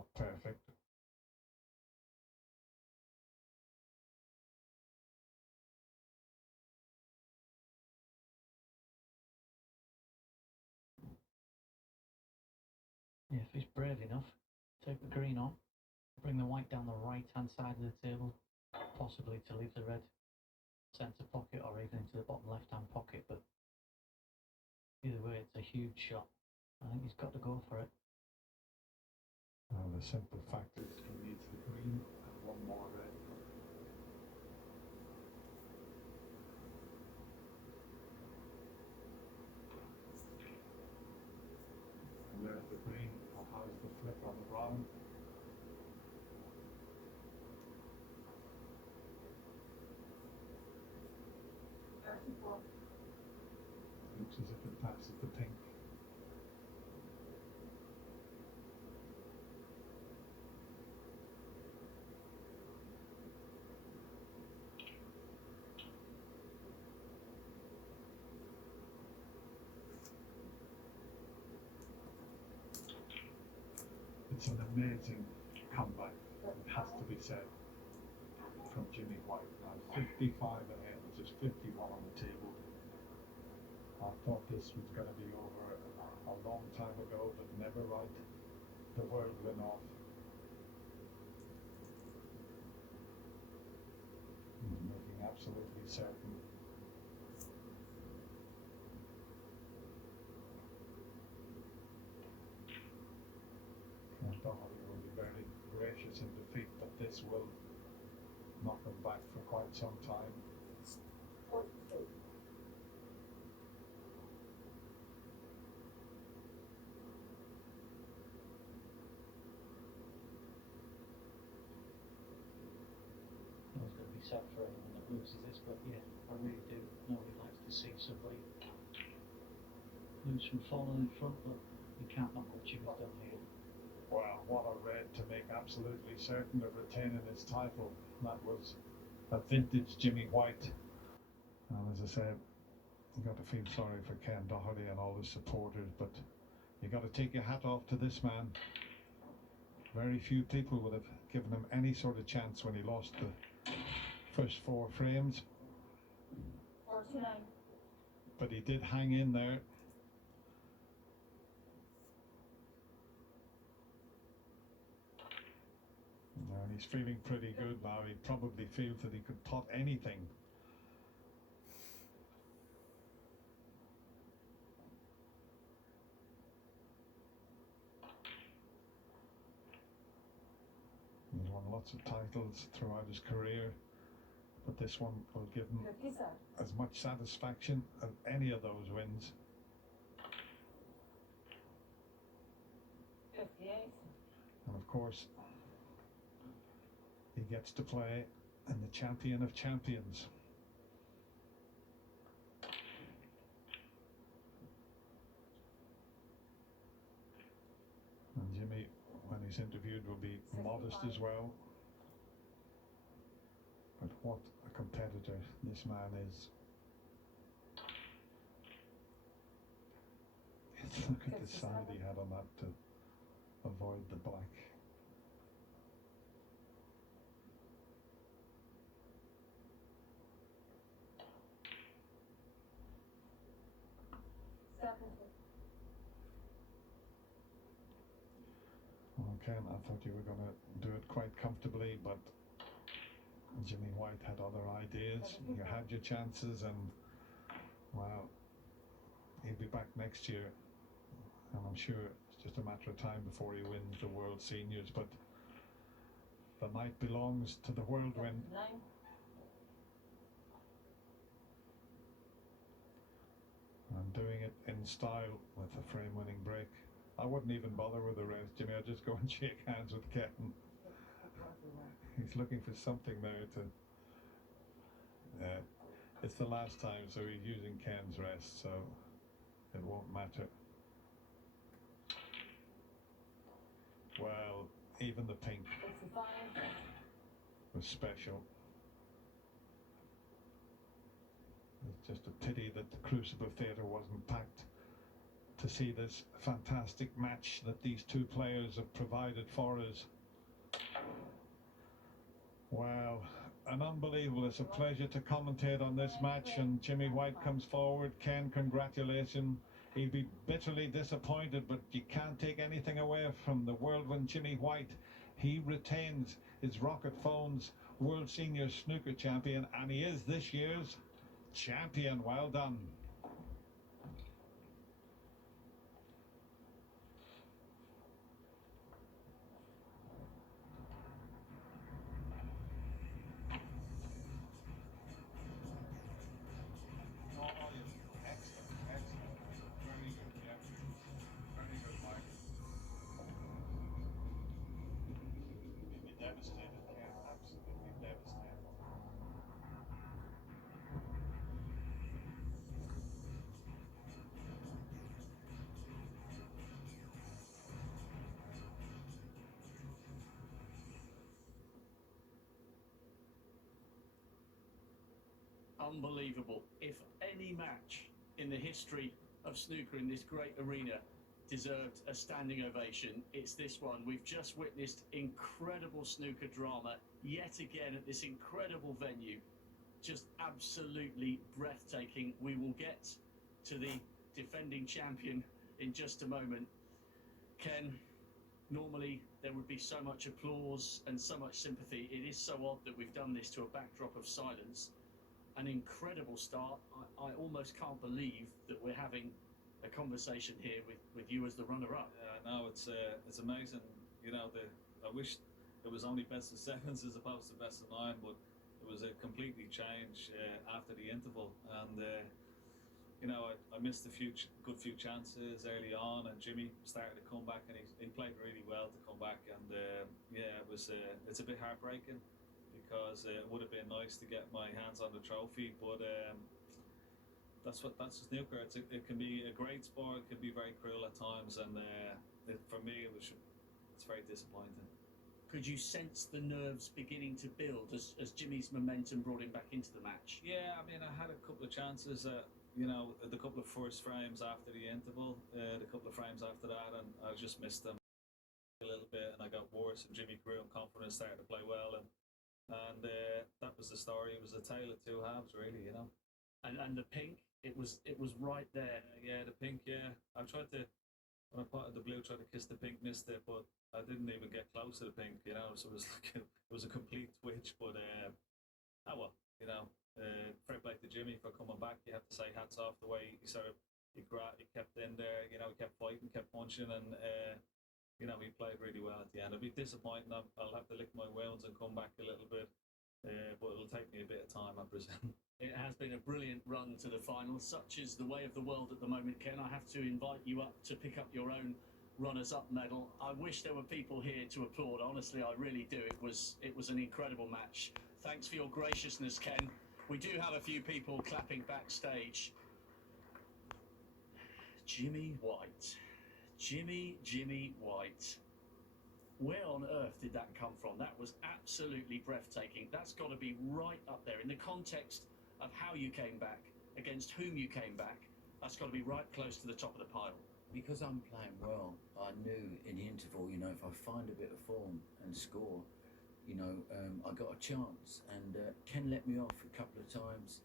not perfect. Yeah, if he's brave enough, take the green on, bring the white down the right hand side of the table, possibly to leave the red centre pocket or even into the bottom left hand pocket, but either way it's a huge shot. I think he's got to go for it. Well, the simple fact is he needs the green and one more red. And there's the green, and how's the flip on the brown? Looks as if it passes the pink. It's an amazing comeback, it has to be said, from Jimmy White. Now 55 ahead, which is 51 on the table. I thought this was going to be over a long time ago, but never right. The world went off. He's making absolutely certain. And Doherty will be very gracious in defeat, but this will knock him back for quite some time. There's going to be sad for anyone that loses this, but yeah, I really do. Nobody likes to see somebody lose from falling in front, but you can't knock what Jimmy's done here. Well, what a red to make absolutely certain of retaining his title. That was a vintage Jimmy White. And as I said, you got to feel sorry for Ken Doherty and all his supporters, but you got to take your hat off to this man. Very few people would have given him any sort of chance when he lost the first 4 frames. 49. But he did hang in there. And he's feeling pretty good now. He probably feels that he could pot anything. He's won lots of titles throughout his career, but this one will give him as much satisfaction as any of those wins. 58. And of course, he gets to play in the champion of champions. And Jimmy, when he's interviewed, will be modest as well. But what a competitor this man is. Look at the side he had on that to avoid the black. Okay, I thought you were going to do it quite comfortably, but Jimmy White had other ideas. You had your chances, and well, he'll be back next year, and I'm sure it's just a matter of time before he wins the World Seniors, but the night belongs to the whirlwind. 9. And doing it in style with a frame-winning break. I wouldn't even bother with the rest, Jimmy. I'd just go and shake hands with Ken. He's looking for something there to... it's the last time, so he's using Ken's rest, so it won't matter. Well, even the pink 65. was special. It's just a pity that the Crucible Theatre wasn't packed to see this fantastic match that these two players have provided for us. Wow, an unbelievable, it's a pleasure to commentate on this match, and Jimmy White comes forward. Ken, congratulations. He'll be bitterly disappointed, but you can't take anything away from the whirlwind Jimmy White. He retains his Rocket Phones World Senior Snooker Champion, and he is this year's champion. Well done. Unbelievable. If any match in the history of snooker in this great arena deserved a standing ovation, it's this one. We've just witnessed incredible snooker drama yet again at this incredible venue. Just absolutely breathtaking. We will get to the defending champion in just a moment. Ken, normally there would be so much applause and so much sympathy. It is so odd that we've done this to a backdrop of silence. An incredible start. I almost can't believe that we're having a conversation here with you as the runner-up. Yeah, no, it's amazing. You know, I wish it was only best of sevens as opposed to best of nine, but it was a completely change after the interval, and you know, I missed a good few chances early on, and Jimmy started to come back, and he played really well to come back, and yeah, it's a bit heartbreaking, because it would have been nice to get my hands on the trophy, but that's snooker. It can be a great sport, it can be very cruel at times, and for me it's very disappointing. Could you sense the nerves beginning to build as Jimmy's momentum brought him back into the match? Yeah, I mean, I had a couple of chances, you know, the couple of first frames after the interval, the couple of frames after that, and I just missed them a little bit, and I got worse, and Jimmy grew in confidence, started to play well, and that was the story. It was a tale of two halves, really, you know. And the pink, it was right there. Yeah, the pink, yeah. I tried to, when I potted the blue, tried to kiss the pink, missed it, but I didn't even get close to the pink, you know, so it was like it was a complete twitch, but oh well, you know, fair play to Jimmy for coming back. You have to say hats off the way he sort of, he kept in there, you know, he kept fighting, kept punching, and you know, he played really well at the end. It'll be disappointing. I'll have to lick my wounds and come back a little bit, but it'll take me a bit of time, I presume. It has been a brilliant run to the final. Such is the way of the world at the moment, Ken. I have to invite you up to pick up your own runners-up medal. I wish there were people here to applaud. Honestly, I really do. It was an incredible match. Thanks for your graciousness, Ken. We do have a few people clapping backstage. Jimmy White. Jimmy White. Where on earth did that come from? That was absolutely breathtaking. That's got to be right up there in the context of how you came back, against whom you came back. That's got to be right close to the top of the pile. Because I'm playing well, I knew in the interval, you know, if I find a bit of form and score, you know, I got a chance. And Ken let me off a couple of times.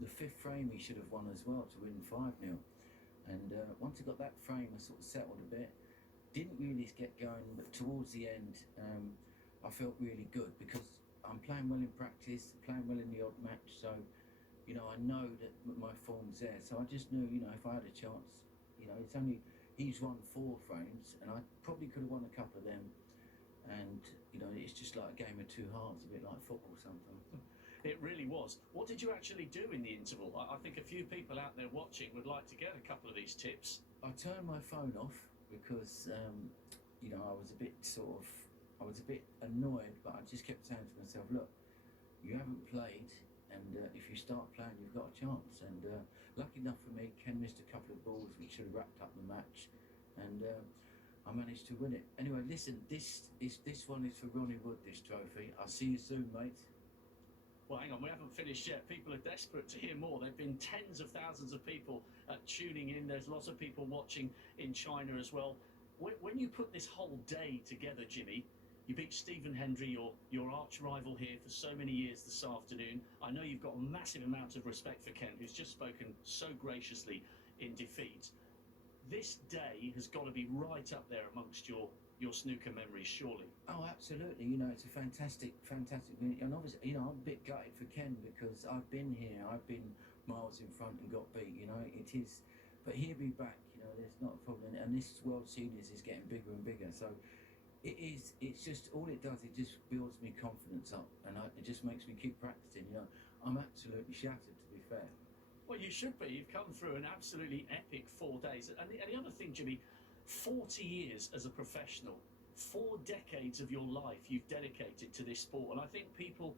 The fifth frame he should have won as well to win 5-0. And once I got that frame, I sort of settled a bit. Didn't really get going, but towards the end, I felt really good because I'm playing well in practice, playing well in the odd match. So, you know, I know that my form's there. So I just knew, you know, if I had a chance, you know, he's won 4 frames, and I probably could have won a couple of them. And, you know, it's just like a game of two halves, a bit like football sometimes. It really was. What did you actually do in the interval? I think a few people out there watching would like to get a couple of these tips. I turned my phone off because, you know, I was a bit annoyed, but I just kept saying to myself, look, you haven't played, and if you start playing, you've got a chance. And lucky enough for me, Ken missed a couple of balls which should have wrapped up the match, and I managed to win it. Anyway, listen, this one is for Ronnie Wood, this trophy. I'll see you soon, mate. Well, hang on, we haven't finished yet. People are desperate to hear more. There have been tens of thousands of people tuning in. There's lots of people watching in China as well. When you put this whole day together, Jimmy, you beat Stephen Hendry, your arch rival here for so many years this afternoon. I know you've got a massive amount of respect for Ken, who's just spoken so graciously in defeat. This day has got to be right up there amongst your snooker memories, surely. Oh, absolutely. You know, it's a fantastic win. And obviously, you know, I'm a bit gutted for Ken because I've been here. I've been miles in front and got beat. You know, it is. But he'll be back. You know, there's not a problem. And this World Seniors is getting bigger and bigger. So it is. It's just all it does. It just builds me confidence up, and it just makes me keep practicing. You know, I'm absolutely shattered, to be fair. Well, you should be. You've come through an absolutely epic 4 days. And the other thing, Jimmy, 40 years as a professional, 4 decades of your life you've dedicated to this sport. And I think people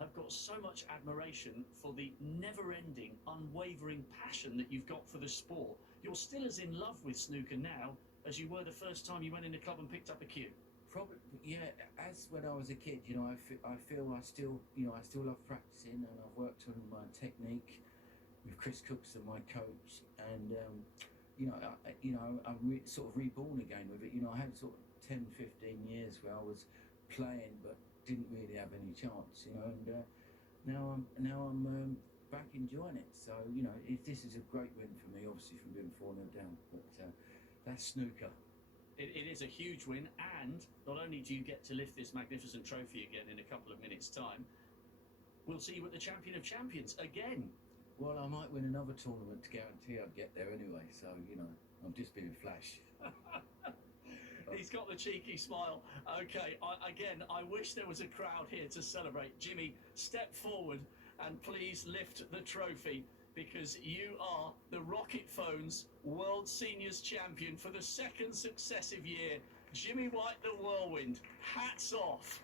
have got so much admiration for the never-ending, unwavering passion that you've got for the sport. You're still as in love with snooker now as you were the first time you went in the club and picked up a cue. Probably, yeah. As when I was a kid, you know, I feel I still, you know, I still love practicing, and I've worked on my technique with Chris Cookson, my coach, and you know, I'm sort of reborn again with it. You know, I had sort of 10, 15 years where I was playing but didn't really have any chance. You know, and now I'm back enjoying it. So you know, this is a great win for me, obviously from being 4-0 down. But that's snooker. It is a huge win, and not only do you get to lift this magnificent trophy again in a couple of minutes' time, we'll see you at the Champion of Champions again. Well, I might win another tournament to guarantee I'd get there anyway. So you know, I'm just being flash. He's got the cheeky smile. Okay, I wish there was a crowd here to celebrate. Jimmy, step forward and please lift the trophy, because you are the Rocket Phones World Seniors Champion for the 2nd successive year. Jimmy White, the Whirlwind, hats off.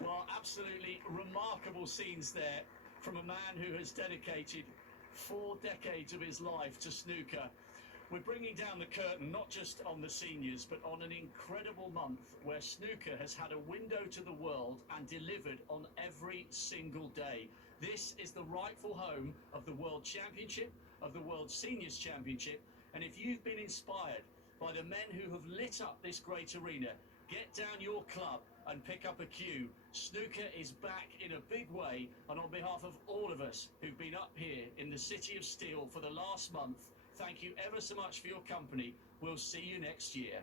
Well, absolutely remarkable scenes there from a man who has dedicated 4 decades of his life to snooker. We're bringing down the curtain not just on the seniors, but on an incredible month where snooker has had a window to the world and delivered on every single day. This is the rightful home of the World Championship, of the World Seniors Championship, and if you've been inspired by the men who have lit up this great arena, get down your club and pick up a cue. Snooker is back in a big way, and on behalf of all of us who've been up here in the City of Steel for the last month, thank you ever so much for your company. We'll see you next year.